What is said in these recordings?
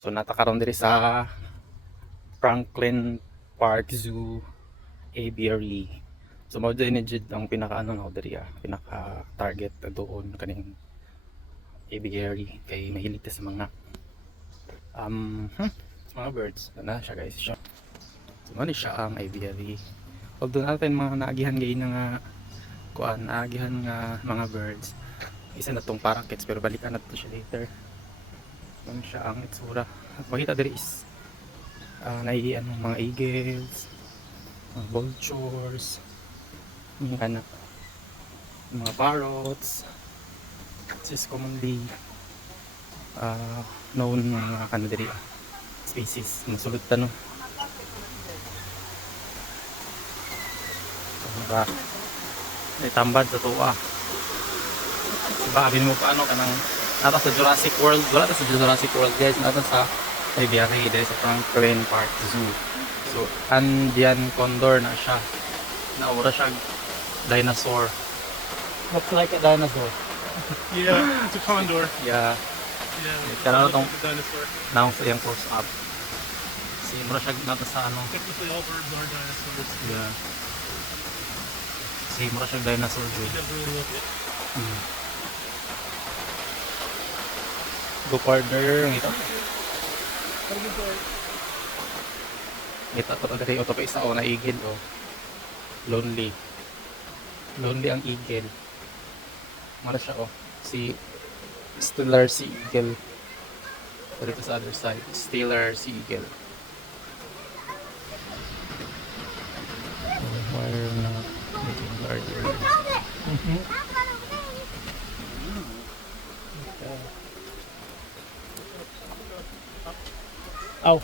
So natakaroon diri sa Franklin Park Zoo Aviary. So mao din ni jud ang pinaka ano no diri pinaka target na doon kaning aviary kay mahilig ta sa mga mga birds. Na siya guys siya. So mao ni siya ang aviary. Although natin mga naagihan gay na nga kuan naagihan nga mga birds. Isa na tong parakeets pero balikan nato siya later. Ano siya ang itsura. At makita diri is ano, mga eagles, mga vultures, mga parrots. This is commonly known mga diri species. Masulod ta no. Diba? May tambad sa tuwa. Diba, abin mo pa ano kanang nata sa Jurassic World, wala ta sa Jurassic World guys, nata sa aviary dahil sa Franklin Park Zoo. So, Andean condor na siya. Naura siya dinosaur. Looks like a dinosaur. Yeah, it's a condor. Yeah. Yeah, Kaya like itong a dinosaur. naong sa iyang close up. Kasi mura siya nata sa ano. Technically, all birds are dinosaurs. Yeah. Kasi mura siya dinosaur It dude. doesn't really look it. Go partner. Ito to dali o to pa isa o na eagle o. Lonely. Lonely ang eagle. Mara siya o. Si Stellar Sea Eagle. So dito sa other side, Stellar Sea Eagle. Wire na making larger. Oh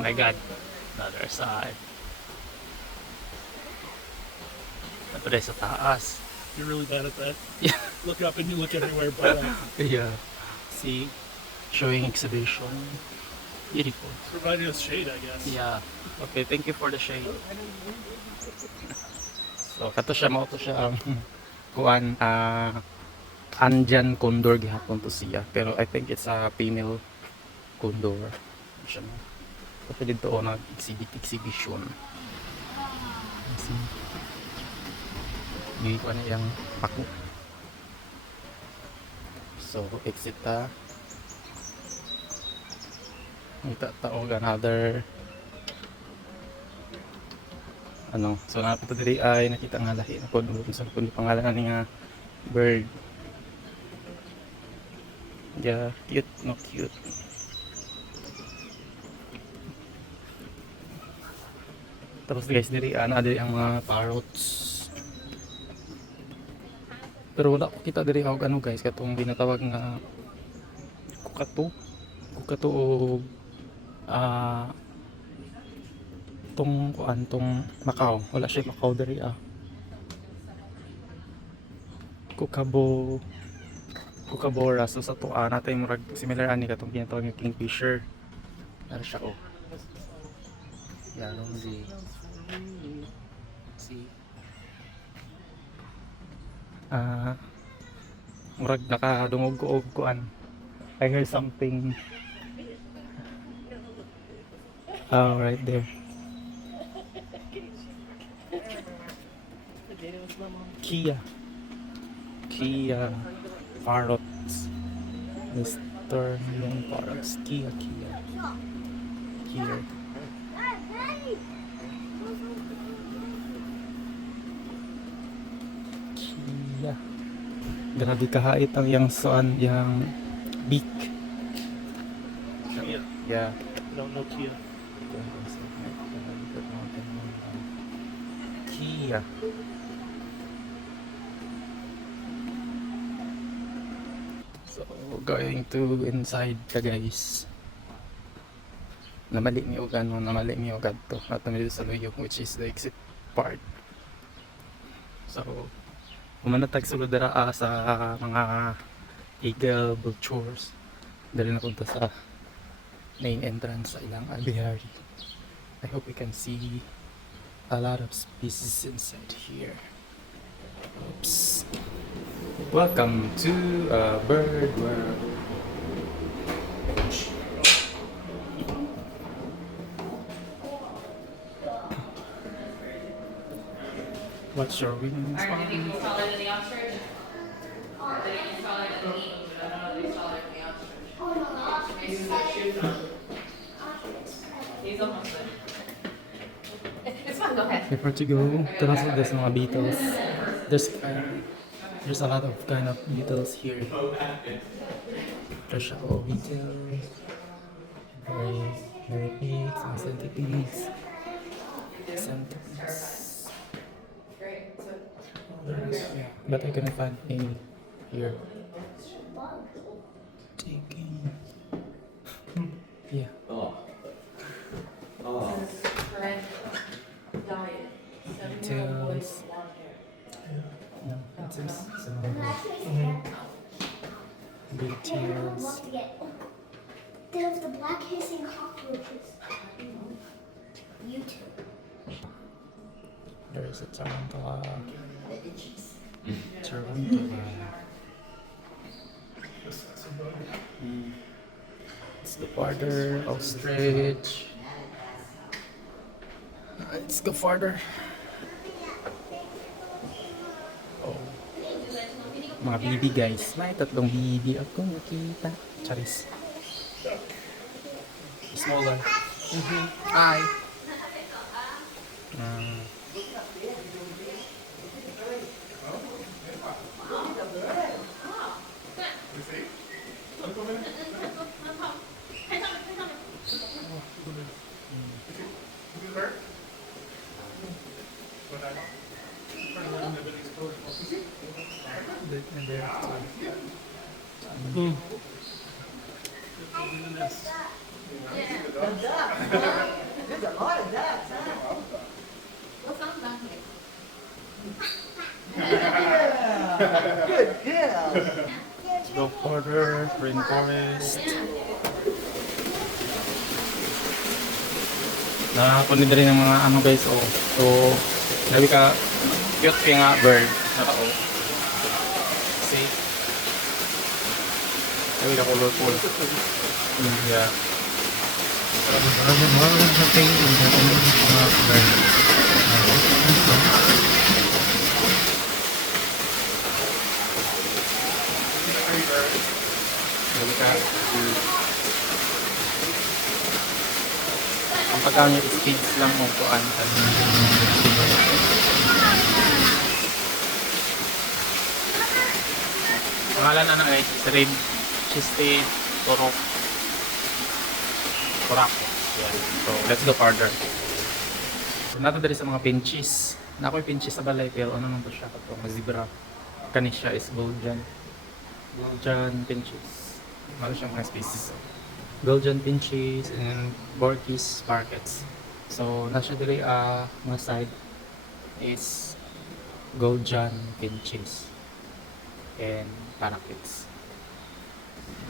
my god. Another side. Ito sa taas. You're really bad at that. Yeah. Look up and you look everywhere but Yeah. See, showing exhibition. Beautiful. it's providing us shade, I guess. Yeah. Okay, thank you for the shade. So, kato siya, mao to siya ang kuan Andean condor gihapon to siya. Pero I think it's a female condor. Siya mo. Kasi dito o exhibition. Hindi ko na yung pako. So, exit ta. Kita taog another ano. So, napito diri ay nakita nga lahi na po. Sa po pangalan na nga bird. Yeah, cute, no cute. Tapos guys, diri diri ang mga parrots. Pero wala ko kita diri og ano guys, katong ginatawag nga kukato. Kukato o tong kuan tong Macau. Wala siya Macau diri Kukabora. So sa tuwa natin murag similar ani katong ginatawag nga kingfisher. Ano siya o. Yeah, lonely. See. Murag nakadungog ko og kuan. I heard something. Oh, right there. Kia parrots. Mr. Yung parrots. Kia. Here. Kia. Grabe kahait ang yang soan, yang beak. Kia. Yeah. No Kia. Kia. So, going to inside ka guys. Namali mi og adto. At namili sa luyog which is the exit part. So, humanatag sulod dira sa mga eagle vultures. Dali na punta sa main entrance sa ilang aviary. I hope we can see a lot of species inside here. Oops. Welcome to Bird World. What's your wings? Are anything taller than the ostrich? Are they taller than the eagle? I don't know if they're taller than the ostrich. Maybe with their shoes on. He's almost there. It's fun, go ahead. Before to go, there's mga beetles. There's a lot of kind of beetles here. There's all beetles, millipedes, and centipedes. Great. So Yeah, but I couldn't find any here. Taking. Yeah. Fred diet. 7-year-old boy Beetles. with long hair. No, it seems so. Love Beetles. to get. There's the black hissing cockroaches. YouTube. There's a tarantula. Tarantula. It's the farther ostrich. Let's go farther. Oh. Mga bibi guys. May tatlong bibi ako nakita. Charis. Smaller. Hi. In the nest. There's a lot of ducks, huh? What's on down here? Good girl. Go further. Rainforest. Nakakunin din ng mga ano guys, oh. So, sabi ka, cute kaya nga bird. Oh. See? Sabi ka colorful. Yeah. Sabi ka, ang pagkano yung speeds lang mo kuan. Pangalan na guys is Red Chested Turok. Turak. Yeah. So, let's go further. So, nato dali sa mga pinches. Na ako'y pinches sa balay, pero ano nang to siya? Ito, zebra. Kani siya is Golden. Golden pinches. Ano siyang mga species. Golden pinches and Borkis parkets. So, nasa dali mga side is Golden pinches and parakeets.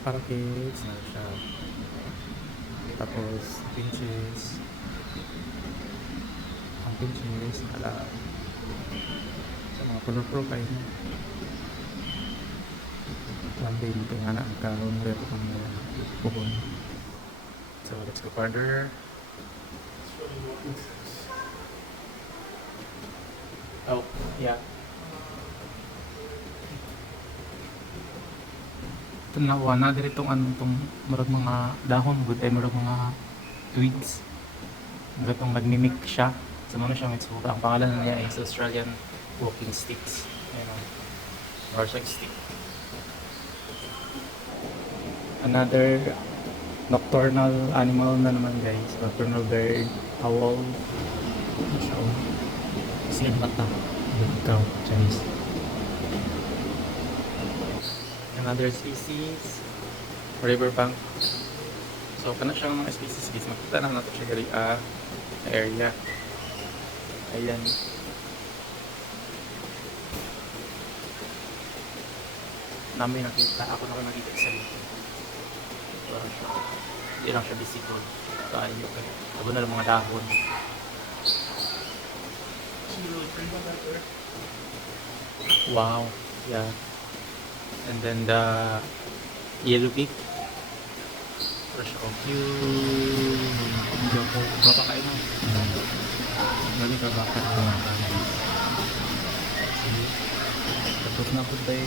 Parakeets, ano siya. Tapos, pinches. Ang pinches, sa mga colorful kayo na. Lambay dito nga na ang karoon rin ang puhon. So, let's go further. Oh, yeah. Ito na dito itong ano, itong marag mga dahon, good ay marag mga twigs. Marag itong nagmimik siya. Sa mga siya may tsura. Ang pangalan na niya is Australian walking sticks. Ayan o. Rorschach stick. Another nocturnal animal na naman guys. Nocturnal bird, owl. So, sila mata. Ikaw, Chinese. Another species, riverbank. So, kana siyang mga species. Makita na natin siya gali sa area. Ayan. Namin nakita. Ako nakita isa dito. Parang siya. Hindi lang siya visible. Kaayo kayo. Abo na lang mga dahon. See the really pretty one back there? Wow. Yeah. And then the yellow beak. Fresh of you. Baka kayo na. Bali ka bakit kumakain. Tapos na po tayo.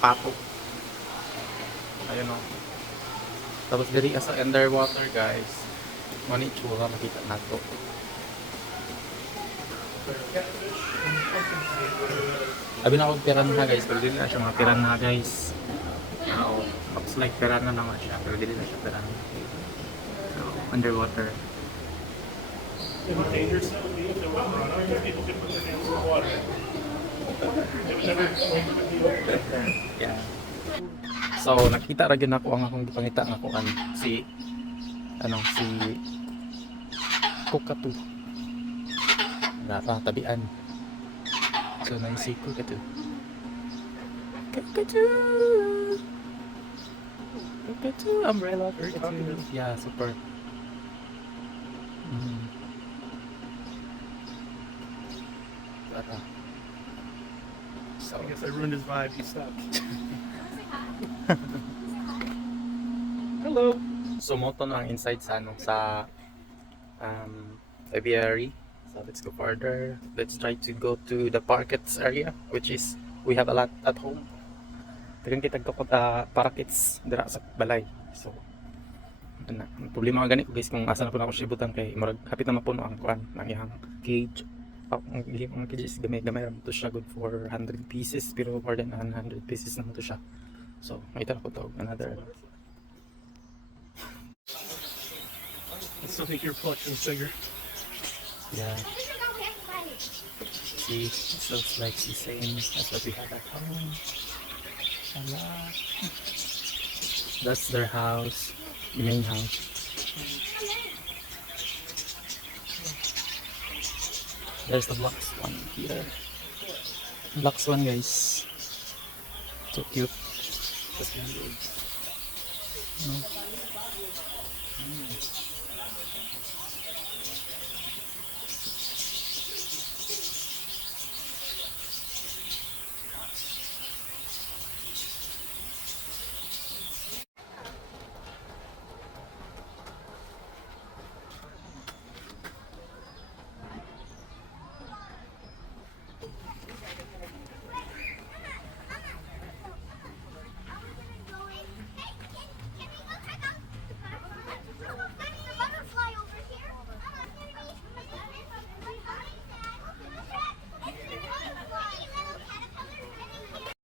Patok. Ayun o. Tapos diri sa underwater guys. Mani tsura makita na to. Abi na ako piranha guys, pero dili na siya mga piranha guys. Looks like piranha naman siya, pero dili na siya piranha. So, underwater. It would dangerous that would be if there were piranha, because people could put their hands in the water. They would never be open. Yeah. So, nakita ra gyud ako ang akong gipangita nga kuan si Kokatu. Nara tabian. So, naisi Kokatu. Kokatu umbrella Kokatu. Yeah, super. Tara. So, I guess I ruined his vibe. He stopped. hello. So moto na ang inside sa aviary. So let's go further. Let's try to go to the parkets area, which is we have a lot at home. Tagang kita parkets dira sa balay. So ano na, problema nga gani ko guys kung asa na po na ako sibutan kay murag hapit na mapuno ang kuan ng iyang cage. Ang cage is gamay to siya, good for 100 pieces, pero more than 100 pieces naman to siya. So makita na ko to another. I still think your collection's bigger. Yeah. See, it looks like the same as what we have at home. Hello. That's their house, the main house. There's the box one here. Box one guys. So cute. No?